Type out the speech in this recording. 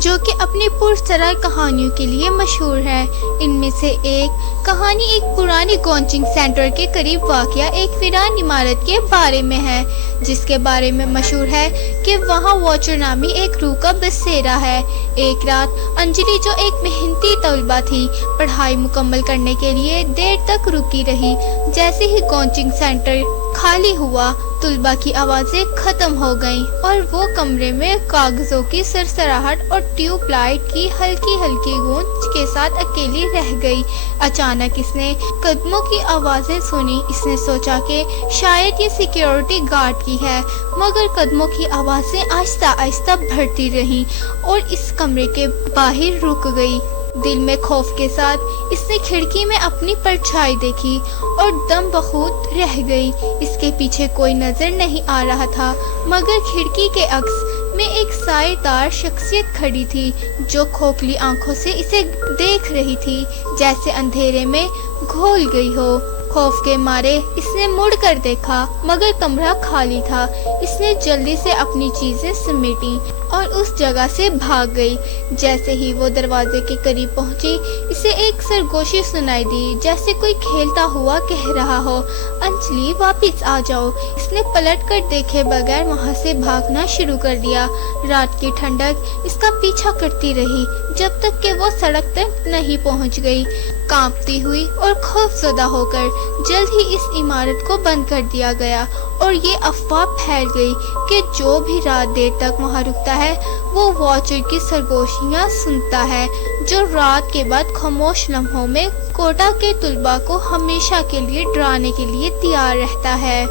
جو کہ اپنی پرسرار کہانیوں کے لیے مشہور ہے۔ ان میں سے ایک کہانی ایک پرانی کوچنگ سینٹر کے قریب واقع ایک ویران عمارت کے بارے میں ہے، جس کے بارے میں مشہور ہے کہ وہاں واچر نامی ایک روح کا بسیرا ہے۔ ایک رات انجلی، جو ایک محنتی طالبہ تھی، پڑھائی مکمل کرنے کے لیے دیر تک رکی رہی۔ جیسے ہی کوچنگ سینٹر خالی ہوا، طلباء کی آوازیں ختم ہو گئیں اور وہ کمرے میں کاغذوں کی سرسراہٹ اور ٹیوب لائٹ کی ہلکی ہلکی گونج کے ساتھ اکیلی رہ گئی۔ اچانک اس نے قدموں کی آوازیں سنی۔ اس نے سوچا کہ شاید یہ سیکیورٹی گارڈ کی ہے، مگر قدموں کی آوازیں آہستہ آہستہ بڑھتی رہیں اور اس کمرے کے باہر رک گئی۔ دل میں خوف کے ساتھ اس نے کھڑکی میں اپنی پرچھائی دیکھی اور دم بخود رہ گئی۔ اس کے پیچھے کوئی نظر نہیں آ رہا تھا، مگر کھڑکی کے عکس میں ایک سایہ دار شخصیت کھڑی تھی، جو کھوکھلی آنکھوں سے اسے دیکھ رہی تھی، جیسے اندھیرے میں گھول گئی ہو۔ خوف کے مارے اس نے مڑ کر دیکھا، مگر کمرہ خالی تھا۔ اس نے جلدی سے اپنی چیزیں سمیٹیں اور اس جگہ سے بھاگ گئی۔ جیسے ہی وہ دروازے کے قریب پہنچی، اسے ایک سرگوشی سنائی دی، جیسے کوئی کھیلتا ہوا کہہ رہا ہو، انجلی واپس آ جاؤ۔ اس نے پلٹ کر دیکھے بغیر وہاں سے بھاگنا شروع کر دیا۔ رات کی ٹھنڈک اس کا پیچھا کرتی رہی جب تک کہ وہ سڑک تک نہیں پہنچ گئی۔ کانپتی ہوئی اور خوف زدہ ہو کر جلد ہی اس عمارت کو بند کر دیا گیا اور یہ افواہ پھیل گئی کہ جو بھی رات دیر تک وہاں رکتا ہے وہ واچر کی سرگوشیاں سنتا ہے، جو رات کے بعد خاموش لمحوں میں کوٹا کے طلباء کو ہمیشہ کے لیے ڈرانے کے لیے تیار رہتا ہے۔